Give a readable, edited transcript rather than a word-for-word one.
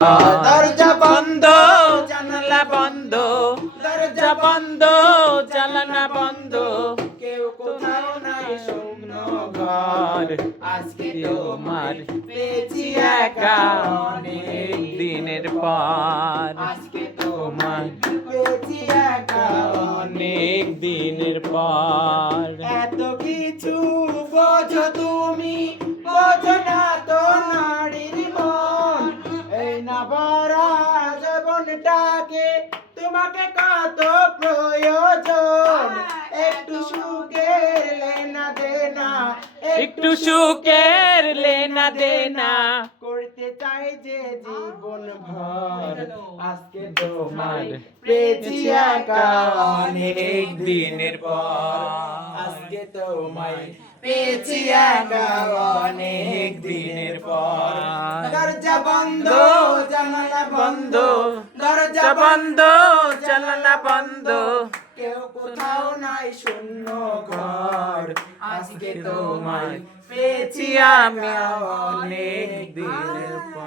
দরজা বন্ধ জানালা বন্ধ, দরজা বন্ধ জানালা বন্ধ, কেউ কোথাও নাই শূন্য ঘর। আজকে তোমার পেয়েছি একা অনেক দিনের পর। আজকে তোমার পেয়েছি একা অনেক দিনের পর। এত কিছু বোঝো তুমি, বোঝো না তো নারীর মন। এই না ভরা জীবনটাকে তোমাকে কত প্রয়োজন। একটু সুখের লেনা দেনা, একটু সুখের লেনা দেনা করতে চাই যে জীবন ভর। আজকে তোমার পেয়েছি একা অনেক দিনের পর। আজকে তোমায় পেয়েছি একা অনেক দিনের পর। দরজা বন্ধ জানালা বন্ধ, দরজা বন্ধ জানালা বন্ধ, কেউ কোথাও নাই শূন্য ঘর। আজকে তোমায় পেয়েছি আমি অনেক দিনের পর।